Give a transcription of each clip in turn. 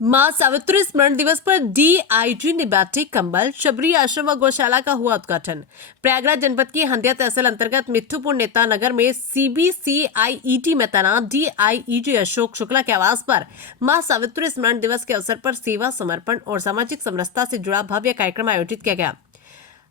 मां सावित्री स्मरण दिवस पर डीआईजी ने बांटे कंबल। शबरी आश्रम व गौशाला का हुआ उद्घाटन। प्रयागराज जनपद की हंडिया तहसील अंतर्गत मिठ्ठूपुर नेता नगर में सीबीसीआईईटी में तैनात डीआईजी अशोक शुक्ला के आवास पर मां सावित्री स्मरण दिवस के अवसर पर सेवा, समर्पण और सामाजिक समरसता से जुड़ा भव्य कार्यक्रम आयोजित किया गया।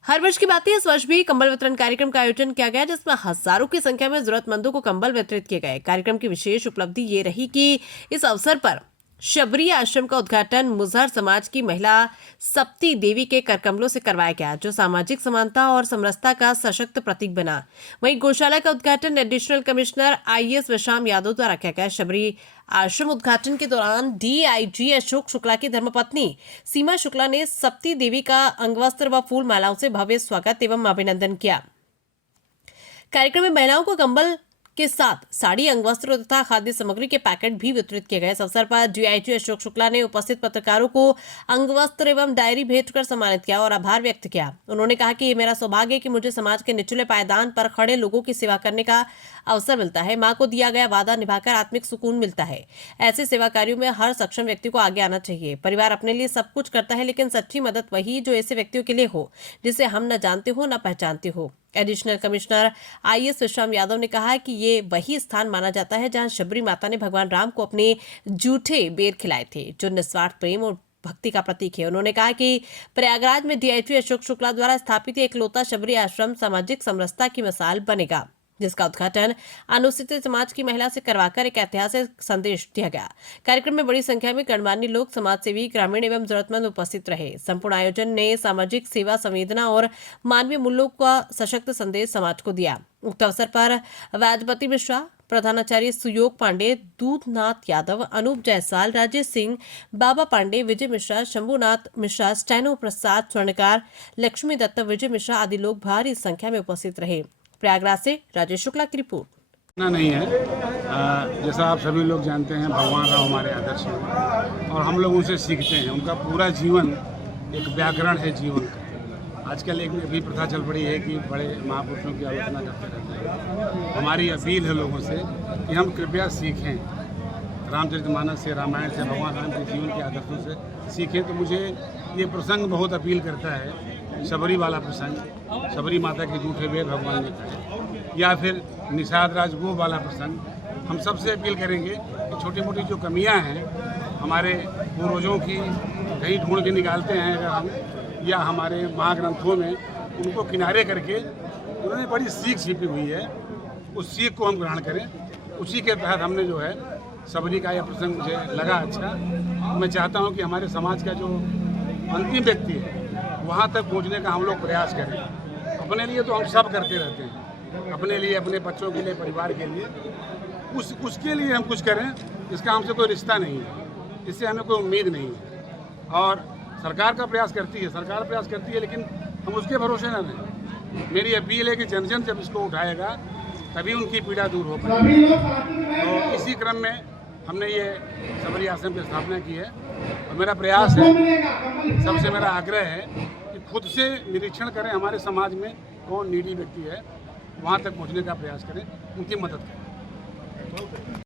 हर वर्ष की बात है, इस वर्ष भी कंबल वितरण कार्यक्रम का आयोजन किया गया, जिसमें हजारों की संख्या में जरूरतमंदों को कंबल वितरित किए गए। कार्यक्रम की विशेष उपलब्धि ये रही कि इस अवसर पर शबरी आश्रम का उद्घाटन मुजहर समाज की महिला सप्ती देवी के करकमलों से करवाया गया, जो सामाजिक समानता और समरसता का सशक्त प्रतीक बना। वहीं गौशाला का उद्घाटन एडिशनल कमिश्नर आईएएस विश्राम यादव द्वारा किया गया। शबरी आश्रम उद्घाटन के दौरान डीआईजी अशोक शुक्ला की धर्मपत्नी सीमा शुक्ला ने सप्ती देवी का अंगवस्त्र व फूल मालाओं से भव्य स्वागत एवं अभिनंदन किया। कार्यक्रम में महिलाओं को कंबल के साथ साड़ी, अंगवस्त्र तथा खाद्य सामग्री के पैकेट भी वितरित किए गए। इस अवसर पर डीआईजी अशोक शुक्ला ने उपस्थित पत्रकारों को अंगवस्त्र एवं डायरी भेंट कर सम्मानित किया और आभार व्यक्त किया। उन्होंने कहा कि ये मेरा सौभाग्य है कि मुझे समाज के निचले पायदान पर खड़े लोगों की सेवा करने का अवसर मिलता है। मां को दिया गया वादा निभाकर आत्मिक सुकून मिलता है। ऐसे सेवा कार्यों में हर सक्षम व्यक्ति को आगे आना चाहिए। परिवार अपने लिए सब कुछ करता है, लेकिन सच्ची मदद वही जो ऐसे व्यक्तियों के लिए हो जिसे हम न जानते हो न पहचानते हो। एडिशनल कमिश्नर आईएएस विश्राम यादव ने कहा कि ये वही स्थान माना जाता है जहां शबरी माता ने भगवान राम को अपने जूठे बेर खिलाए थे, जो निस्वार्थ प्रेम और भक्ति का प्रतीक है। उन्होंने कहा कि प्रयागराज में डीआईजी अशोक शुक्ला द्वारा स्थापित एकलौता शबरी आश्रम सामाजिक समरसता की मिसाल बनेगा, जिसका उद्घाटन अनुसूचित समाज की महिला से करवाकर एक ऐतिहासिक संदेश दिया गया। कार्यक्रम में बड़ी संख्या में गणमान्य लोग, समाजसेवी, ग्रामीण एवं जरूरतमंद उपस्थित रहे। संपूर्ण आयोजन ने सामाजिक सेवा, संवेदना और मानवीय मूल्यों का सशक्त संदेश समाज को दिया। उक्त अवसर पर वैजपति मिश्रा, प्रधानाचार्य सुयोग पांडे, दूधनाथ यादव, अनूप जायसवाल, राजेश सिंह, बाबा पांडे, विजय मिश्रा, शंभुनाथ मिश्रा, स्टेनो प्रसाद, स्वर्णकार, लक्ष्मी दत्त, विजय मिश्रा आदि लोग भारी संख्या में उपस्थित रहे। प्रयागराज से राजेश शुक्ला की रिपोर्ट। नहीं है जैसा आप सभी लोग जानते हैं, भगवान राम हमारे आदर्श हैं और हम लोग उनसे सीखते हैं। उनका पूरा जीवन एक व्याकरण है जीवन का। आजकल एक भी प्रथा चल पड़ी है कि बड़े महापुरुषों की आलोचना करते रहते हैं। हमारी अपील है लोगों से कि हम कृपया सीखें, रामचरितमानस से, रामायण से, भगवान राम के जीवन के आदर्शों से सीखें। तो मुझे ये प्रसंग बहुत अपील करता है, शबरी वाला प्रसंग, शबरी माता के जूठे बेर भगवान ने कहे, या फिर निषाद राजगो वाला प्रसंग। हम सबसे अपील करेंगे कि छोटी मोटी जो कमियां हैं हमारे पूर्वजों की, कहीं ढूंढ के निकालते हैं अगर हम, या हमारे महाग्रंथों में, उनको किनारे करके उन्होंने बड़ी सीख छिपी हुई है, उस सीख को हम ग्रहण करें। उसी के तहत हमने जो है शबरी का यह प्रसंग मुझे लगा अच्छा। मैं चाहता हूँ कि हमारे समाज का जो अंतिम व्यक्ति है वहाँ तक पहुँचने का हम लोग प्रयास करें। अपने लिए तो हम सब करते रहते हैं, अपने लिए, अपने बच्चों के लिए, परिवार के लिए, उसके लिए हम कुछ करें। इसका हमसे कोई रिश्ता नहीं है, इससे हमें कोई उम्मीद नहीं है। और सरकार का प्रयास करती है, सरकार प्रयास करती है, लेकिन हम उसके भरोसे न रहें। मेरी अपील है कि जन जन जब इसको उठाएगा तभी उनकी पीड़ा दूर हो पाएगी। तो इसी क्रम में हमने ये शबरी आश्रम की स्थापना की है और मेरा प्रयास है, सबसे मेरा आग्रह है कि खुद से निरीक्षण करें हमारे समाज में कौन नीडी व्यक्ति है, वहाँ तक पहुँचने का प्रयास करें, उनकी मदद करें।